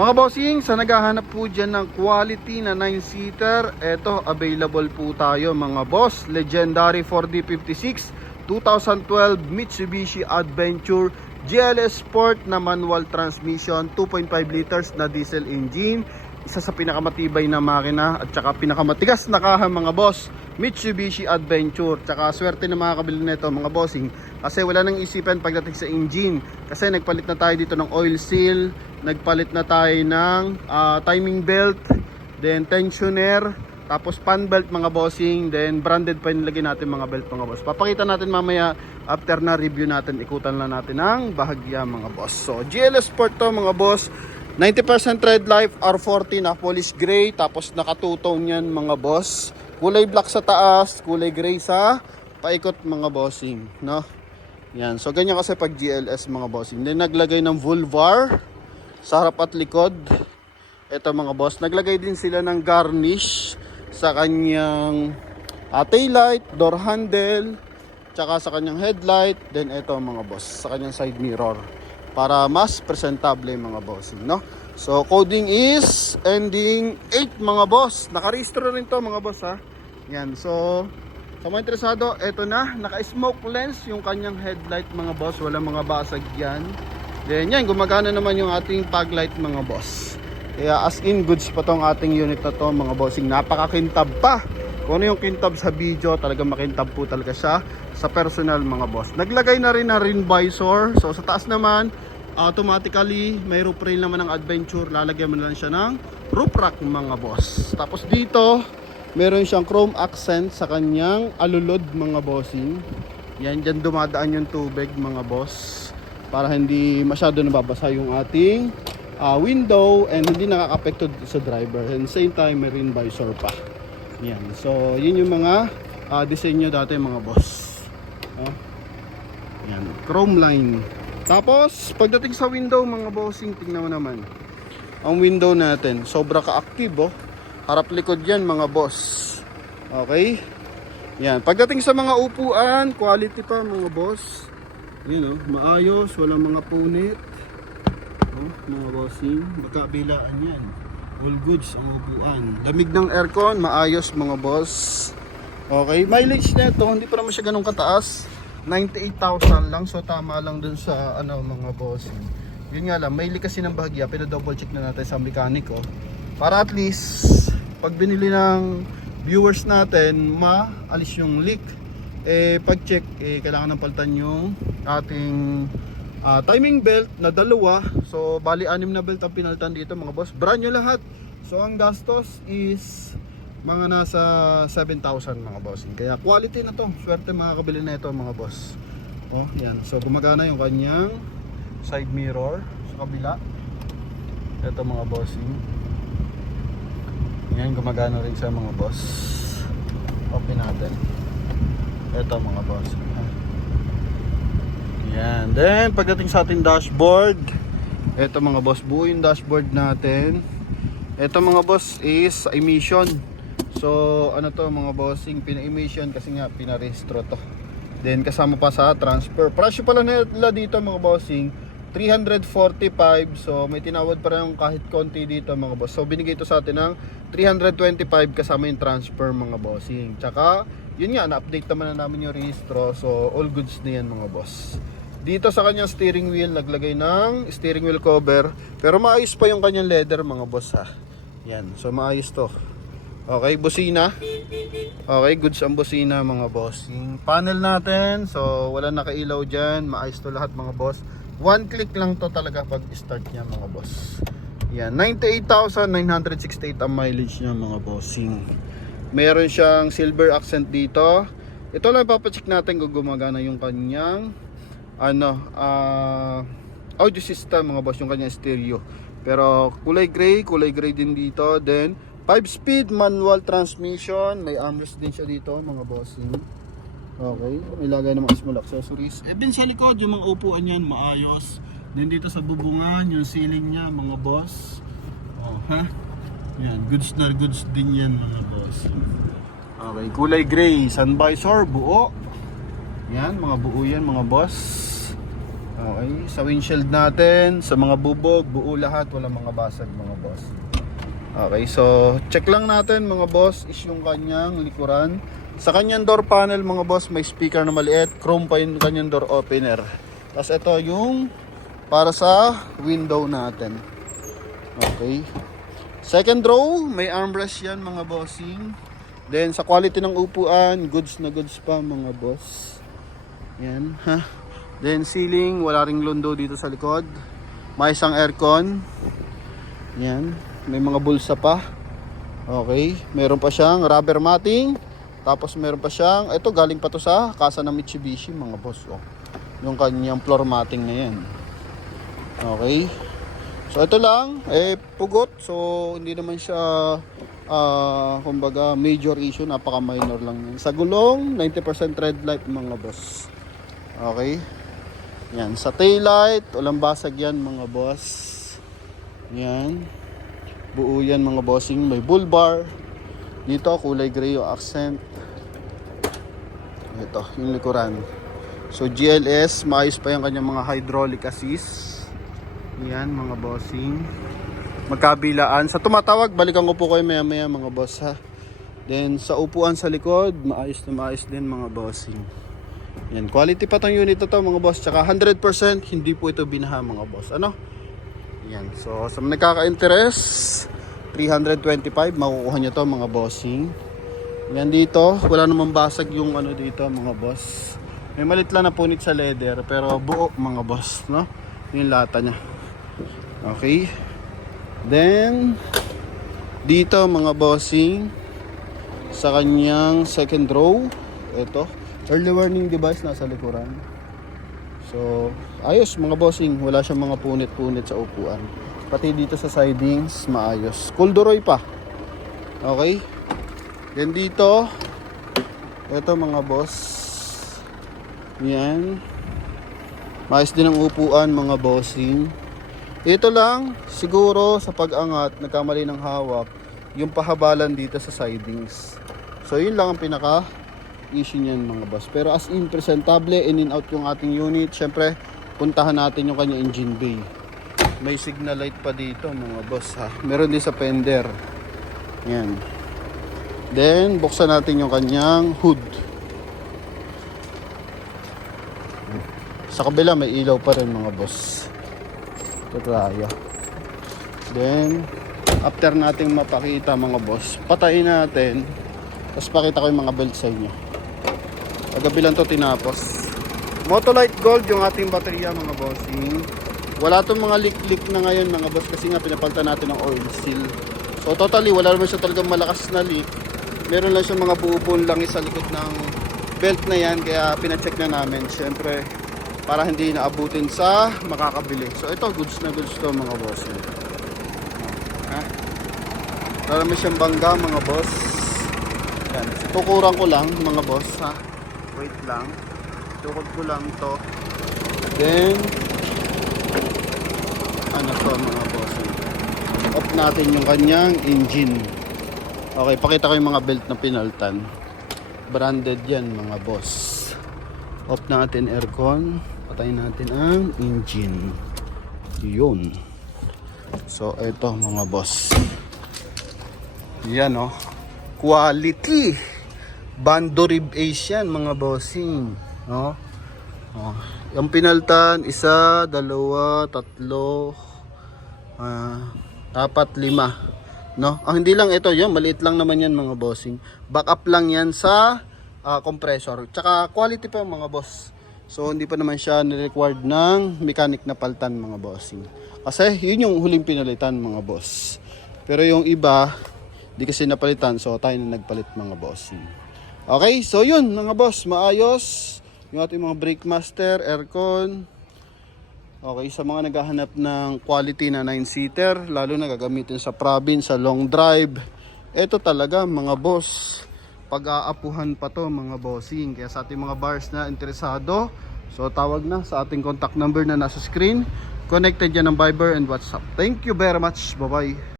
Mga bossing, sa naghahanap po dyan ng quality na 9-seater, eto, available po tayo mga boss. Legendary 4D56 2012 Mitsubishi Adventure GLS Sport na manual transmission, 2.5 liters na diesel engine. Isa sa pinakamatibay na makina at saka pinakamatigas na kaha mga boss, Mitsubishi Adventure. Tsaka swerte na makakabili nito mga bossing, kasi wala nang isipan pagdating sa engine. Kasi nagpalit na tayo dito ng oil seal, nagpalit na tayo ng timing belt, then tensioner, tapos fan belt mga bossing, then branded pa nilagay natin mga belt mga boss. Papakita natin mamaya after na review natin, ikutan lang natin ng bahagya mga boss. So GLS Sport to mga boss, 90% red life, R40 na polish gray, tapos naka two-tone yan mga boss. Kulay black sa taas, kulay gray sa paikot mga bossing, no? Yan, so ganyan kasi pag GLS mga bossing. Then naglagay ng vulvar sa harap at likod. Ito mga boss, naglagay din sila ng garnish sa kanyang taillight, door handle, tsaka sa kanyang headlight. Then ito mga boss, sa kanyang side mirror, para mas presentable mga bossing, no? So coding is ending 8 mga boss. Nakarehistro rin to mga boss ha. Yan, so sa mga interesado, eto na, naka-smoke lens yung kanyang headlight mga boss, wala mga basag yan. Then yan, gumagana naman yung ating fog light mga boss. Kaya as in goods pa tong ating unit na to mga bossing. Napakakintab pa. Kung ano yung kintab sa video, talaga makintab po talaga siya sa personal mga boss. Naglagay na rin na rin visor. So sa taas naman, automatically may roof rail naman ng Adventure. Lalagyan mo lang siya ng roof rack mga boss. Tapos dito, meron siyang chrome accent sa kanyang alulod mga bossing. Yan, dyan dumadaan yung tubig mga boss, para hindi masyado nababasa yung ating window and hindi nakaka-apekto sa driver. And same time, may rin visor pa. Yan, so yun yung mga disenyo dati mga boss. Yan, chrome line. Tapos pagdating sa window mga bossing, tingnan mo naman ang window natin, sobra ka-active oh. Harap likod yan mga boss. Okay, yan, pagdating sa mga upuan, quality pa mga boss. Yan oh, maayos, walang mga punit oh, mga bossing, magkabilaan yan. All goods ang upuan. Lamig ng aircon, maayos mga boss. Okay, mileage nito hindi pa naman siya ganun kataas, 98,000 lang. So tama lang dun sa ano mga bossing. Yun nga lang, may leak kasi ng bahagya, pinadouble check na natin sa mekaniko, para at least pag binili ng viewers natin, maalis yung leak. Pag check, kailangan ng palitan yung ating timing belt na dalawa. So bali 6 na belt ang pinalitan dito mga boss, brand new lahat. So ang gastos is mga nasa 7,000 mga boss. Kaya quality na to, swerte makakabili na ito mga boss. Oh yan, so gumagana yung kanyang side mirror sa kabila. Ito mga bossing, yan, gumagana rin siya mga boss. Open natin. Ito mga boss. Yan. Then pagdating sa ating dashboard, ito mga boss, buo yung dashboard natin. Ito mga boss is emission. So ano to mga bossing, pina-emission kasi nga pinarehistro to. Then kasama pa sa transfer. Presyo pala nila dito mga bossing, 345. So may tinawad pa rin kahit konti dito mga boss. So binigay ito sa atin ng 325 kasama yung transfer mga bossing. Tsaka yun nga, na-update naman na namin yung registro. So all goods na yan mga boss. Dito sa kanyang steering wheel, naglagay ng steering wheel cover, pero maayos pa yung kanyang leather mga boss ha. Yan, so maayos to. Okay, busina. Okay, goods ang busina mga boss. Yung panel natin, so wala nakailaw dyan, maayos to lahat mga boss. One click lang to talaga pag start niya mga boss. Yan, 98,968 ang mileage niya mga bossing. Meron siyang silver accent dito. Ito lang papacheck natin kung gumagana yung kanyang audio system mga boss, yung kanyang stereo. Pero kulay gray din dito. Then 5-speed manual transmission, may armrest din siya dito mga bossing. Okay, may lagay ng mga small accessories. Then sa likod, yung mga upuan yan maayos. Then dito sa bubungan, yung ceiling niya mga boss. Oh, ha? Yan, goods na goods din yan mga boss. Okay, kulay gray, sun visor, buo. Yan, mga buo yan mga boss. Okay, sa windshield natin, sa mga bubog, buo lahat, walang mga basag mga boss. Okay, so check lang natin mga boss is yung kanyang likuran. Sa kanyang door panel mga boss, may speaker na maliit, chrome pa yung kanyang door opener. Tapos ito yung para sa window natin. Okay. Second row, may armrest yan mga bossing. Then sa quality ng upuan, goods na goods pa mga boss. Yan, ha. Then ceiling, wala ring lundo dito sa likod. May isang aircon. Yan, may mga bulsa pa. Okay, meron pa siyang rubber matting. Tapos meron pa siyang, ito galing pa to sa kasa ng Mitsubishi mga boss. Oh. Yung kanyang floor matting na yan. Okay. So ito lang, pugot. So hindi naman siya kumbaga major issue, napaka minor lang yan. Sa gulong, 90% red light mga boss. Okay. Yan, sa tail light, walang basag yan mga boss. Yan. Buo yan mga bossing, may bull bar. Dito kulay gray yung accent. Ito, yung likuran. So GLS, maayos pa yung kanyang mga hydraulic assist. Yan mga bossing. Magkabilaan. Sa tumatawag, balikan ko po kayo maya maya mga boss ha. Then sa upuan sa likod, maayos na maayos din mga bossing. Yan, quality pa tong unit na to mga boss. Tsaka 100% hindi po ito binaha mga boss. Ano? Yan. So sa mga nagkaka-interest, 325 makukuha nyo to mga bossing. Yan dito, wala namang basag yung ano dito mga boss. May malit lang na punit sa leather pero buo mga boss, no? Yung lata niya. Okay. Then dito mga bossing, sa kanyang second row, ito, early warning device nasa likuran. So, ayos mga bossing, wala siyang mga punit-punit sa upuan. Pati dito sa sidings, maayos. Corduroy pa. Okay? Then dito, ito mga boss. Yan. Maayos din ang upuan mga bossing. Ito lang, siguro sa pag-angat, nagkamali ng hawak, yung pahabalan dito sa sidings. So, yun lang ang pinaka issue niyan mga boss. Pero as in, presentable, in and out yung ating unit. Syempre, puntahan natin yung kanya engine bay. May signal light pa dito mga boss ha. Meron din sa fender. Yan. Then, buksan natin yung kanyang hood. Sa kabila, may ilaw pa rin mga boss. Ito tayo. Then, after nating mapakita mga boss, patayin natin. Tapos pakita ko yung mga belt sa inyo. Kagabi lang to tinapos. Motolite Gold yung ating baterya mga bossing. Wala tong mga leak na ngayon mga boss kasi nga pinapalitan natin ng oil seal. So totally wala naman siya talagang malakas na leak. Meron lang siya mga buo-buong langis sa likod ng belt na yan kaya pinacheck na namin. Siyempre para hindi naabutin sa makakabili. So ito goods na goods to mga bossing. Wala naman siyang bangga mga boss. Yan. Tukuran ko lang mga boss ha. Wait lang. Tukod ko lang to. Then ano to mga boss. Off natin yung kanyang engine. Okay, pakita ko yung mga belt na pinaltan. Branded yan mga boss. Off natin aircon. Patayin natin ang engine. Yun. So ito mga boss. Yan oh. Quality. Bando rib ace yan mga bossing. No? Oh. Yung pinaltan, 1, 2, 3, 4, 5. No? Hindi lang ito, yan, maliit lang naman yan mga bossing. Backup lang yan sa compressor. Tsaka quality pa mga boss. So hindi pa naman siya ni-required ng mechanic na paltan mga bossing. Kasi yun yung huling pinalitan mga boss. Pero yung iba, di kasi napalitan, so tayo na nagpalit mga bossing. Okay, so yun mga boss, maayos. Yung ating mga brake master, aircon. Okay, sa mga naghahanap ng quality na 9-seater, lalo na gagamitin sa province, sa long drive. Ito talaga mga boss, pag-aapuhan pa to mga bossing. Kaya sa ating mga buyers na interesado, so tawag na sa ating contact number na nasa screen. Connected yan ng Viber and WhatsApp. Thank you very much. Bye-bye.